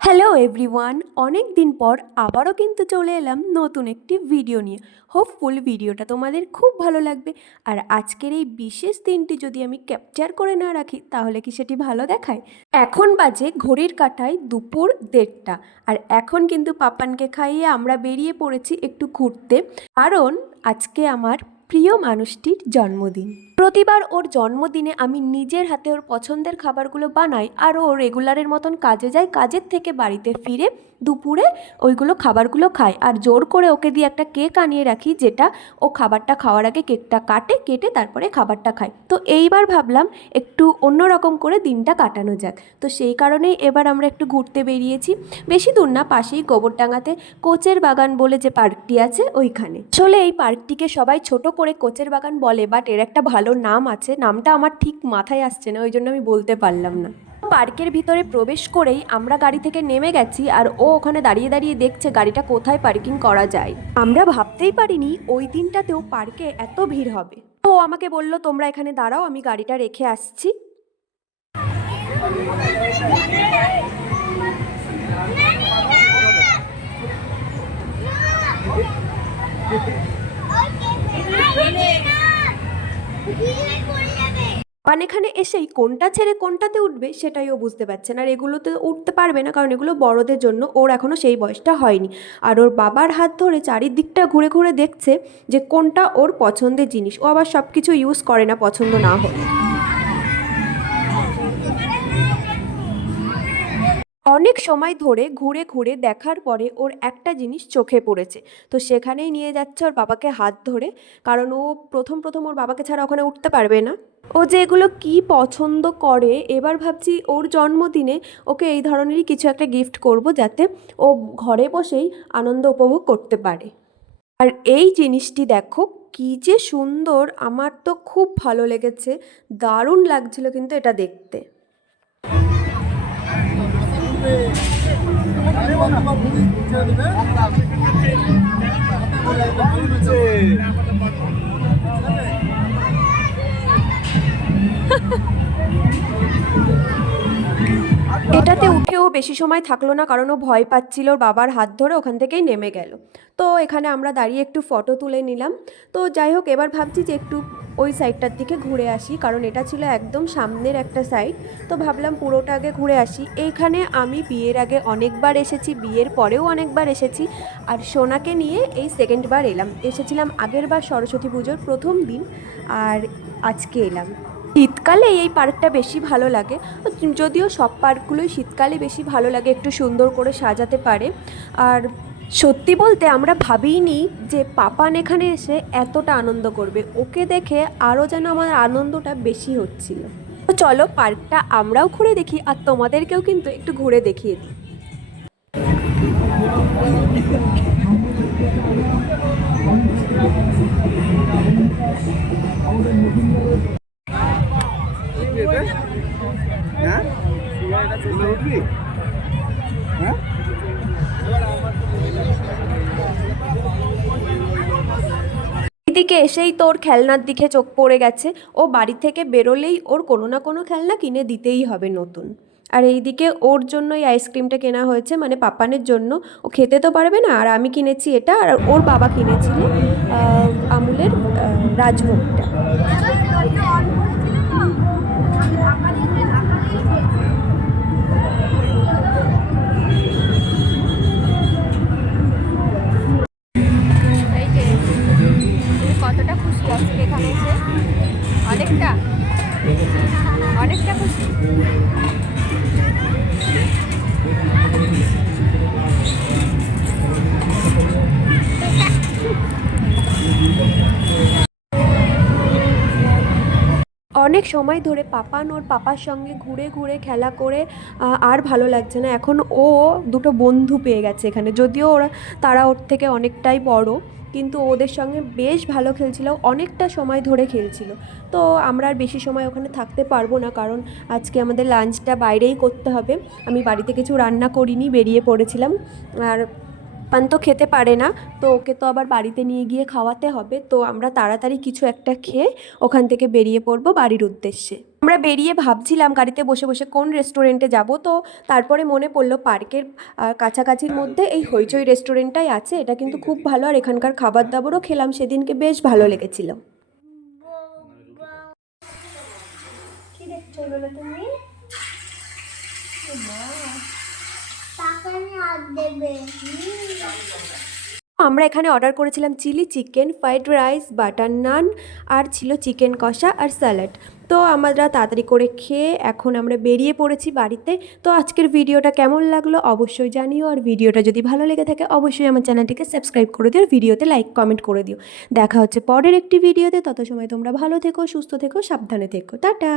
Hello everyone অনেক দিন পর আবারও কিন্তু চলে এলাম নতুন একটি ভিডিও নিয়ে। হোপফুল ভিডিওটা তোমাদের খুব ভালো লাগবে। আর আজকের এই বিশেষ দিনটি যদি আমি ক্যাপচার করে না রাখি, তাহলে কি সেটি ভালো দেখায়? এখন বাজে ঘড়ির কাঁটায় দুপুর দেড়টা। আর এখন কিন্তু পাপানকে খাইয়ে আমরা বেরিয়ে পড়েছি একটু ঘুরতে। কারণ আজকে আমার প্রিয় মানুষটির জন্মদিন। প্রতিবার ওর জন্মদিনে আমি নিজের হাতে ওর পছন্দের খাবারগুলো বানাই আর ও রেগুলারের মতন কাজে যায়, কাজের থেকে বাড়িতে ফিরে দুপুরে ওইগুলো খাবারগুলো খায় আর জোর করে ওকে দিয়ে একটা কেক আনিয়ে রাখি যেটা ও খাবারটা খাওয়ার আগে কেকটা কাটে, কেটে তারপরে খাবারটা খায়। তো এইবার ভাবলাম একটু অন্যরকম করে দিনটা কাটানো যাক। তো সেই কারণেই এবার আমরা একটু ঘুরতে বেরিয়েছি। বেশি দূর না, পাশেই গোবরডাঙ্গাতে কোচের বাগান বলে যে পার্কটি আছে, ওইখানে। আসলে এই পার্কটিকে সবাই ছোট করে কোচের বাগান বলে বাট এর একটা ভালো নাম আছে। নামটা আমার ঠিক মাথায় আসছে না, ওই জন্য আমি বলতে পারলাম না। পার্কের ভিতরে প্রবেশ করেই আমরা গাড়ি থেকে নেমে গেছি, আর ও ওখানে দাঁড়িয়ে দাঁড়িয়ে দেখছে গাড়িটা কোথায় পার্কিং করা যায়। আমরা ভাবতেই পারিনি ওই দিনটাতেও পার্কে এত ভিড় হবে। ও আমাকে বলল, তোমরা এখানে দাঁড়াও, আমি গাড়িটা রেখে আসছি। পান এখানে এসেই কোনটা ছেড়ে কোনটাতে উঠবে সেটাই ও বুঝতে পারছে না। আর এগুলোতে উঠতে পারবে না, কারণ এগুলো বড়দের জন্য ওর এখনও সেই বয়সটা হয়নি। আর ওর বাবার হাত ধরে চারিদিকটা ঘুরে ঘুরে দেখছে যে কোনটা ওর পছন্দের জিনিস। ও আবার সব কিছু ইউজ করে না পছন্দ না হলে। অনেক সময় ধরে ঘুরে ঘুরে দেখার পরে ওর একটা জিনিস চোখে পড়েছে। তো সেখানেই নিয়ে যাচ্ছে ওর বাবাকে হাত ধরে। কারণ ও প্রথম প্রথম ওর বাবাকে ছাড়া ওখানে উঠতে পারবে না। ও যে এগুলো কী পছন্দ করে, এবার ভাবছি ওর জন্মদিনে ওকে এই ধরনেরই কিছু একটা গিফট করব যাতে ও ঘরে বসেই আনন্দ উপভোগ করতে পারে। আর এই জিনিসটি দেখো, কী যে সুন্দর, আমার তো খুব ভালো লেগেছে, দারুণ লাগছিল কিন্তু এটা দেখতে। উঠেও বেশি সময় থাকল না, কারণ ও ভয় পাচ্ছিল বাবার হাত ধরে, ওখান থেকেই নেমে গেল। তো এখানে আমরা দাঁড়িয়ে একটু ফটো তুলে নিলাম। তো যাই হোক, এবার ভাবছি যে একটু ওই সাইডটার দিকে ঘুরে আসি, কারণ এটা ছিল একদম সামনের একটা সাইড তো ভাবলাম পুরোটা আগে ঘুরে আসি। এইখানে আমি বিয়ের আগে অনেকবার এসেছি, বিয়ের পরেও অনেকবার এসেছি। আর সোনাকে নিয়ে এই সেকেন্ডবার এলাম। এসেছিলাম আগের বার সরস্বতী পুজোর প্রথম দিন, আর আজকে এলাম। শীতকালে এই পার্কটা বেশি ভালো লাগে। যদিও সব পার্কগুলোই শীতকালে বেশি ভালো লাগে, একটু সুন্দর করে সাজাতে পারে। আর সত্যি বলতে আমরা ভাবিনি যে পাপান এখানে এসে এতটা আনন্দ করবে। ওকে দেখে আরও যেন আমার আনন্দটা বেশি হচ্ছিল। তো চলো পার্কটা আমরাও ঘুরে দেখি, আর তোমাদেরকেও কিন্তু একটু ঘুরে দেখিয়ে দিই। উঠবি হ্যাঁ? এদিকে এসেই তোর খেলনার দিকে চোখ পড়ে গেছে। ও বাড়ি থেকে বেরোলেই ওর কোনো না কোনো খেলনা কিনে দিতেই হবে নতুন। আর এইদিকে ওর জন্য এই আইসক্রিমটা কেনা হয়েছে মানে পাপানের জন্য। ও খেতে তো পারবে না, আর আমি কিনেছি এটা, আর ওর বাবা কিনেছিল আমুলের রাজভোগটা। অনেক সময় ধরে পাপান ওর পাপার সঙ্গে ঘুরে ঘুরে খেলা করে আর ভালো লাগছে না। এখন ও দুটো বন্ধু পেয়ে গেছে এখানে। যদিও ওরা, তারা ওর থেকে অনেকটাই বড়, কিন্তু ওদের সঙ্গে বেশ ভালো খেলছিল, অনেকটা সময় ধরে খেলছিল। তো আমরা আর বেশি সময় ওখানে থাকতে পারব না, কারণ আজকে আমাদের লাঞ্চটা বাইরেই করতে হবে। আমি বাড়িতে কিছু রান্না করিনি, বেরিয়ে পড়েছিলাম। আর পান তো খেতে পারে না তো ওকে তো আবার বাড়িতে নিয়ে গিয়ে খাওয়াতে হবে তো আমরা তাড়াতাড়ি কিছু একটা খেয়ে ওখান থেকে বেরিয়ে পড়ব বাড়ির উদ্দেশ্যে। আমরা বেরিয়ে ভাবছিলাম গাড়িতে বসে বসে কোন রেস্টুরেন্টে যাব তো তারপরে মনে পড়ল পার্কের কাছাকাছির মধ্যে এই হইচই রেস্টুরেন্টটাই আছে এটা কিন্তু খুব ভালো আর এখানকার খাবার দাবারও খেলাম সেদিনকে বেশ ভালো লেগেছিল। কি দেখছ তুমি? আমরা এখানে অর্ডার করেছিলাম chilli chicken fried rice butter naan আর ছিল চিকেন কষা আর স্যালাড তো আমরা তাড়াতাড়ি করে খেয়ে এখন আমরা বেরিয়ে পড়েছি বাড়িতে। তো আজকের ভিডিওটা কেমন লাগল অবশ্যই জানিও। আর ভিডিওটা যদি ভালো লেগে থাকে, অবশ্যই আমার চ্যানেলটিকে সাবস্ক্রাইব করে দিও। ভিডিওতে লাইক কমেন্ট করে দিও। দেখা হচ্ছে পরের একটি ভিডিওতে। তত সময় তোমরা ভালো থেকো, সুস্থ থেকো, সাবধানে থেকো। টাটা!